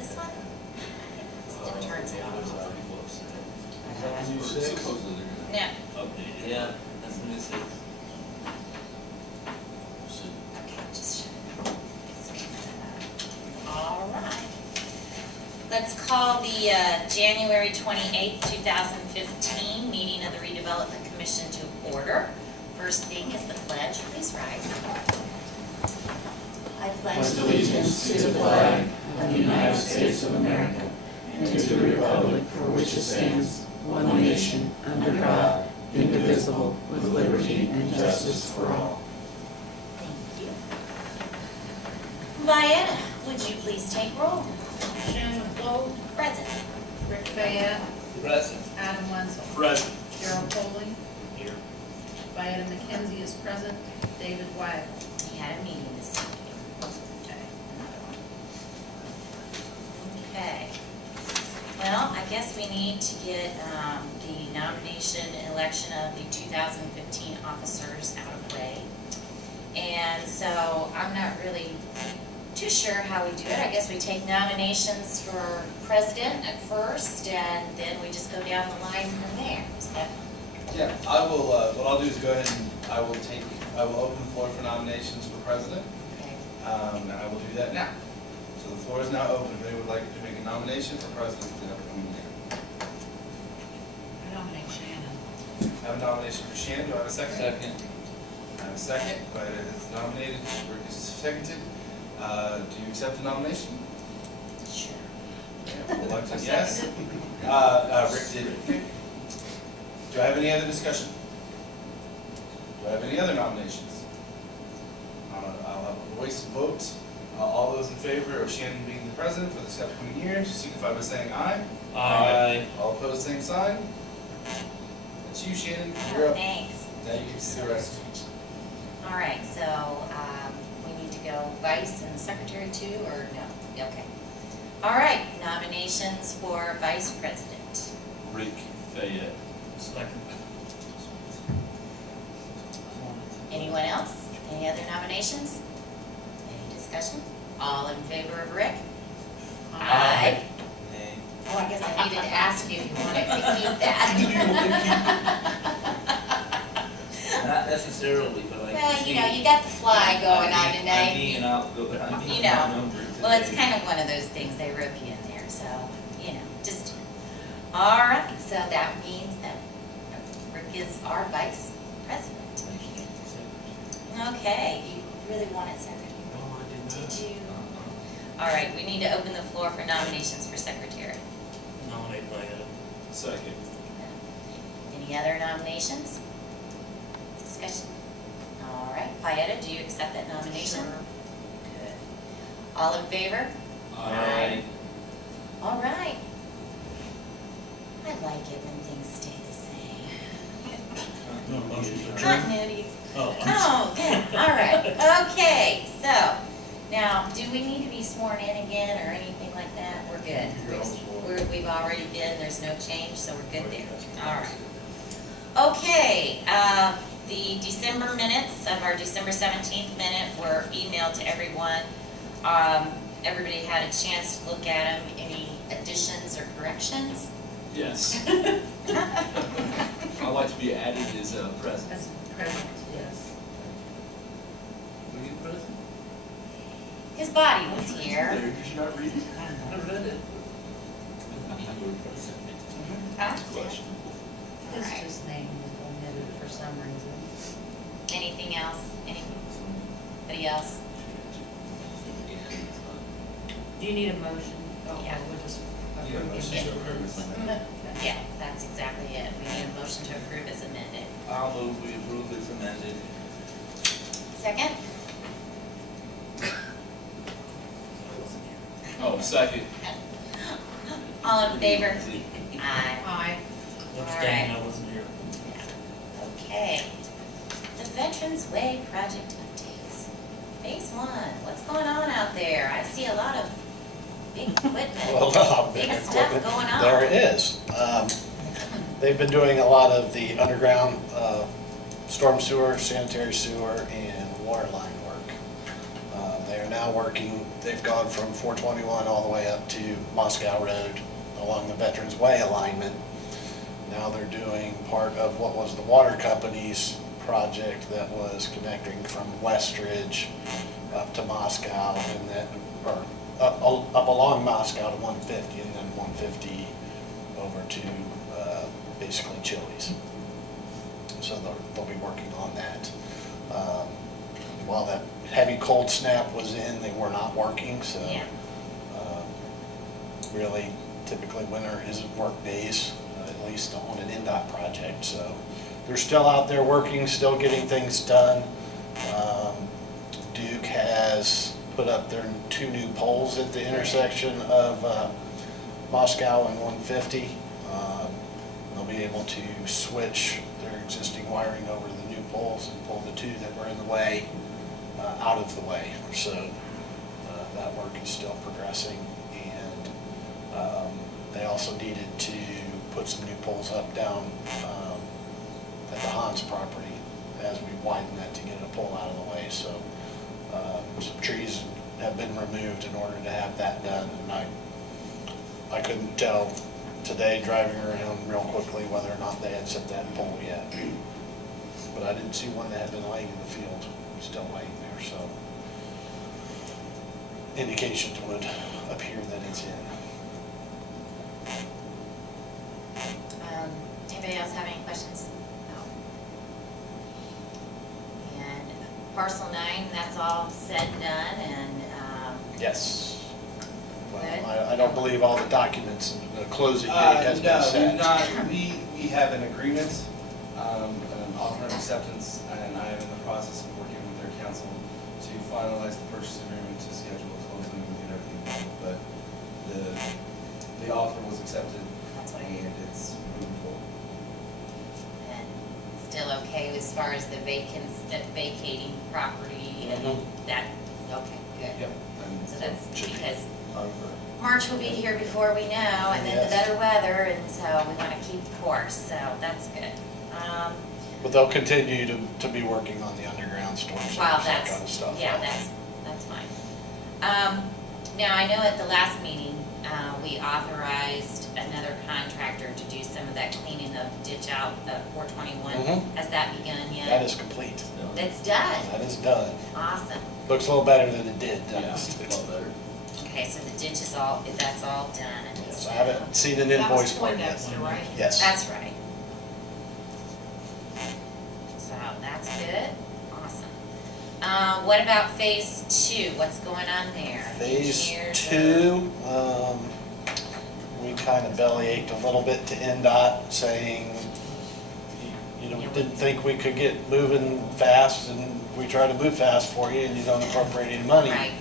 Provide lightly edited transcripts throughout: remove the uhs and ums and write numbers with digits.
this one? It turns out. Is that the new 6? Supposedly they're No. gonna update it. Yeah, that's the new 6. Okay, just. All right. Let's call the January 28th, 2015 meeting of the Redevelopment Commission to order. First thing is the pledge. Please rise. I pledge allegiance to the flag of the United States of America and to the republic for which it stands, one nation, under God, indivisible, with liberty and justice for all. Thank you. Vieta, would you please take roll? Shannon Flo, Present. Rick Fayette, Present. Adam Wenzel, Present. Gerald Poling, Here. Vieta McKenzie is present, David Wagner. We had a meeting this evening. Okay. Well, I guess we need to get the nomination and election of the 2015 officers out of the way. And so I'm not really too sure how we do it. I guess we take nominations for president at first, and then we just go down the line from there. Is that? Yeah, I will, what I'll do is go ahead and I will open the floor for nominations for president. Okay. And I will do that now. So the floor is now open. If anyone would like to make a nomination for president for the upcoming year. I nominate Shannon. I have a nomination for Shannon. Do I have a second? Second. I have a second. But it is nominated, Rick is seconded. Do you accept the nomination? Sure. Alexis, yes. Rick did. Okay. Do I have any other discussion? Do I have any other nominations? I'll have a voice vote. All those in favor of Shannon being the president for this upcoming year, signify by saying aye. Aye. All opposed, same sign. That's you, Shannon. You're up. Thanks. Now you can see the rest. All right, so we need to go vice and secretary too, or no? Okay. All right, nominations for vice president. Rick Fayette. Second. Anyone else? Any other nominations? Any discussion? All in favor of Rick? Aye. Nay. Oh, I guess I needed to ask you if you wanted to keep that. Not necessarily, but I Well, can you see. know, you got the fly going on I'm tonight. being outgoing, I'm being You know, outnumbered today. Well, it's kind of one of those things, they rope you in there, so, you know, just, all right, so that means that Rick is our vice president. Okay, you really wanted secretary? No, I did not. Did you? All right, we need to open the floor for nominations for secretary. Nominate Vieta. Second. Any other nominations? Discussion? All right, Vieta, do you accept that nomination? Good. All in favor? Aye. All right. I like it when things stay the same. No motion to Continuity. Oh, Oh, good, all right, okay, so, now, do we need to be sworn in again or anything like that? We're good. We've already been, there's no change, so we're good there, all right. Okay, the December minutes of our December 17th minute were emailed to everyone. Everybody had a chance to look at them. Any additions or corrections? Yes. I'd like to be added as president. As president, yes. Were you present? His body was here. There, did you not read it? I read it. Huh? Question. His Alright. just name was omitted for some reason. Anything else? Anybody else? Do you need a motion? Yeah. We'll just Need a approve motion it. to approve. Yeah, that's exactly it. We need a motion to approve as amended. I'll move we approve as amended. Second? Oh, second. All in favor? Aye. Aye. Abstain, I wasn't here. Okay. The Veterans Way project updates. Phase 1, what's going on out there? I see a lot of big equipment, big stuff going on. There is. They've been doing a lot of the underground storm sewer, sanitary sewer, and water line work. They are now now working, they've gone from 421 all the way up to Moscow Road along the Veterans Way alignment. Now they're doing part of what was the water company's project that was connecting from Westridge up to Moscow and then, or up along Moscow to 150 and then 150 over to basically Chili's. So they'll be working on that. While that heavy cold snap was in, they were not working, so Yeah. really typically winter isn't work days, at least on an NDOT project. So they're still out there working, still getting things done. Duke has put up their 2 new poles at the intersection of Moscow and 150. They'll be able to switch their existing wiring over to the new poles and pull the 2 that were in the way out of the way. So that work is still progressing, and they also needed to put some new poles up down at the Hans property as we widen that to get a pole out of the way. So some trees have been removed in order to have that done, and I couldn't tell today driving around real quickly whether or not they had set that pole yet. But I didn't see one that had been laying in the field, still laying there, so indications would appear that it's in. Anybody else have any questions? No. And parcel 9, that's all said and done, and, Yes. Well, Good. I don't believe all the documents, and the closing date has been set. We have an agreement, an offer of acceptance, and I am in the process of working with their council to finalize the purchase agreement to schedule a closing and get everything done. But the offer was accepted that's what I and hear. it's moving forward. And still okay as far as the vacating property and Mhm. that, okay, good. Yep. And So that's Should be. because over. March will be here before we know, and then the Yes. better weather, and so we want to keep the course, so that's good. But they'll continue to be working on the underground storm Well, sewers, that that's, kind of stuff. yeah, that's fine. Now, I know at the last meeting, we authorized another contractor to do some of that cleaning of ditch out of 421. Mhm. Has that begun yet? That is complete. It's done. That is done. Awesome. Looks a little better than it did. Yeah, does. a lot better. Okay, so the ditch is all, that's all done. And Yes, it's I haven't seen an invoice for it yet. right? Yes. That's right. So that's good. Awesome. What about phase 2? What's going on there? Phase Engineers, 2, we kind of bellyached a little bit to NDOT saying, you know, didn't think we could get moving fast, and we try to move fast for you and you don't appropriate any money. Right.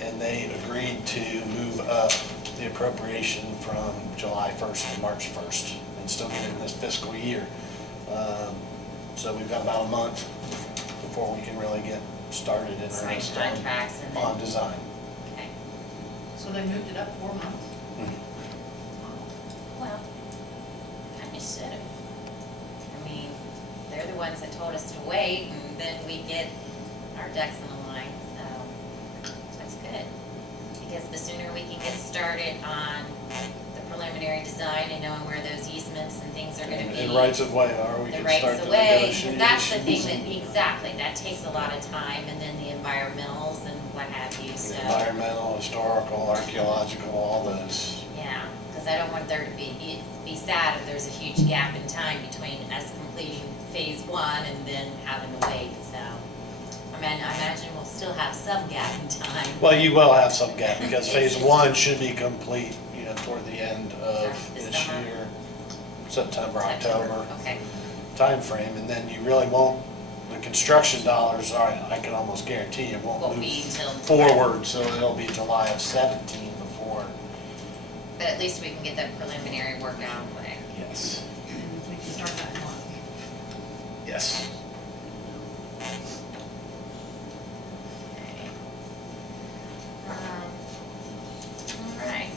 And they agreed to move up the appropriation from July 1st to March 1st and still get in this fiscal year. So we've got about a month before we can really get started in Sign earnest contracts and on then, design. okay. So they moved it up 4 months? Well, kind of should have. I mean, they're the ones that told us to wait, and then we get our ducks in a line, so that's good. Because the sooner we can get started on the preliminary design and knowing where those easements and things are gonna be. And rights of way are, we The can rights start of the way, negotiations. because that's the thing that, exactly, that takes a lot of time, and then the environmentals and what have you, so. Environmental, historical, archaeological, all those. Yeah, because I don't want there to be sad if there's a huge gap in time between us completing phase 1 and then having to wait, so. I mean, I imagine we'll still have some gap in time. Well, you will have some gap because It's phase just- 1 should be complete, you know, toward the end of This this summer? year, September, October Okay, timeframe, and then you really won't, the construction dollars are, I can almost guarantee it won't won't be move until. forward, so it'll be July of 17 before. But at least we can get that preliminary work out of the way. Yes. And we can start that in March. Yes. Okay. All right.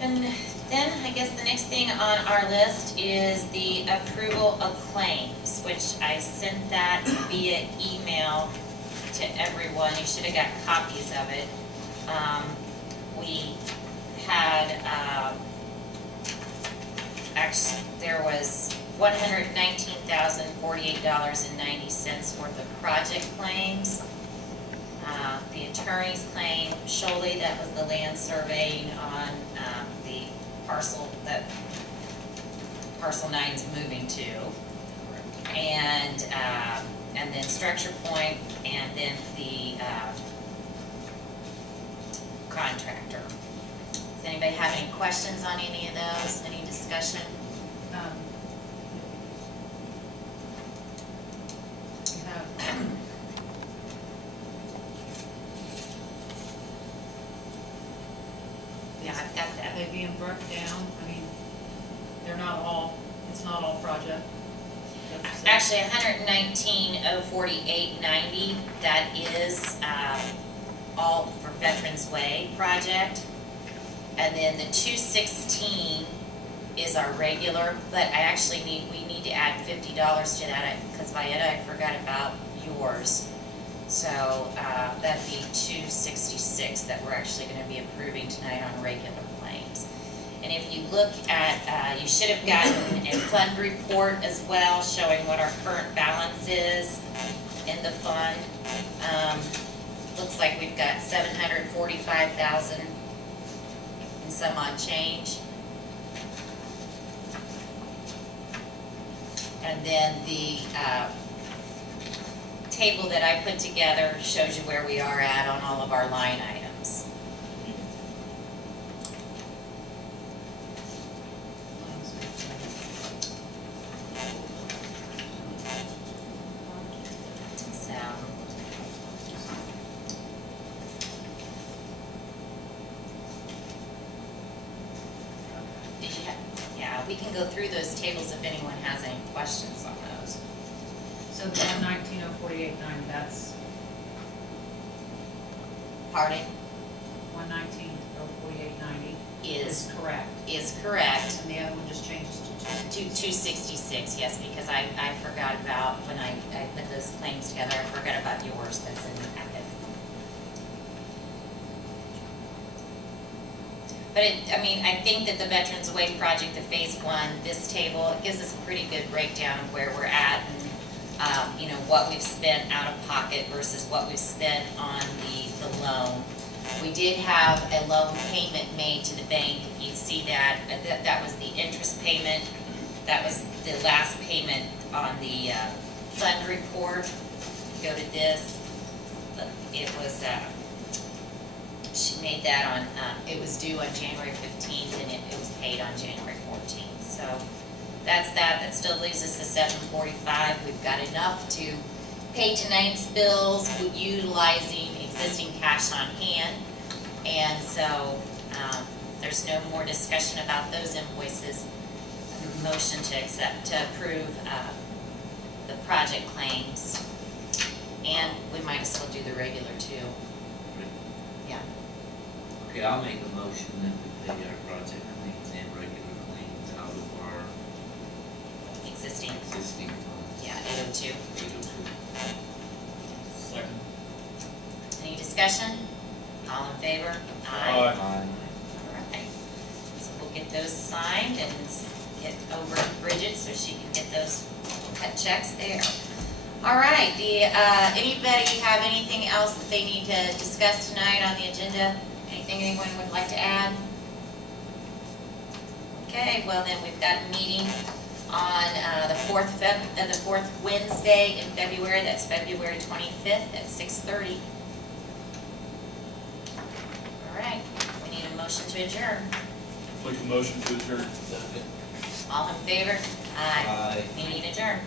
And then I guess the next thing on our list is the approval of claims, which I sent that via email to everyone, you should have got copies of it. We had, actually, there was $119,048.90 worth of project claims. The attorney's claim, Sholey, that was the land surveying on the parcel that parcel 9's moving to. And then Structure Point, and then the contractor. Does anybody have any questions on any of those? Any discussion? You have, Yeah, I've got are that. they being broke down? I mean, they're not all, it's not all project. Actually, 119,048.90, that is all for Veterans Way project. And then the 216 is our regular, but we need to add $50 to that, because Vieta, I forgot about yours. So that'd be 266 that we're actually gonna be approving tonight on regular claims. And if you look at, you should have gotten a fund report as well, showing what our current balance is in the fund. Looks like we've got 745,000 and some odd change. And then the table that I put together shows you where we are at on all of our line items. So, did you have, yeah, we can go through those tables if anyone has any questions on those. So the 119,048.90, that's Pardon? 119,048.90 Is correct. correct. And the other one just changes to 266, yes, because I forgot about, when I put those claims together, I forgot about yours that's in the packet. But I think that the Veterans Way project, the phase 1, this table, it gives us a pretty good breakdown of where we're at and, what we've spent out of pocket versus what we've spent on the loan. We did have a loan payment made to the bank. If you see that, that was the interest payment. That was the last payment on the fund report. Go to this. It was, she made that on, it was due on January 15th and it was paid on January 14th. So that's that. That still leaves us the 745. We've got enough to pay tonight's bills utilizing existing cash on hand. And so there's no more discussion about those invoices. Motion to approve the project claims. And we might as well do the regular too. Yeah. Okay, I'll make a motion that we pay our project claims and regular claims out of our Existing. existing funds. Yeah, 802. 802. Second. Any discussion? All in favor? Aye. All right. So we'll get those signed and get over to Bridget so she can get those cut checks there. All right, anybody have anything else that they need to discuss tonight on the agenda? Anything anyone would like to add? Okay, well then we've got a meeting on the fourth Wednesday in February. That's February 25th at 6:30. All right, we need a motion to adjourn. Make a motion to adjourn. All in favor? Aye. Aye. Meeting adjourned.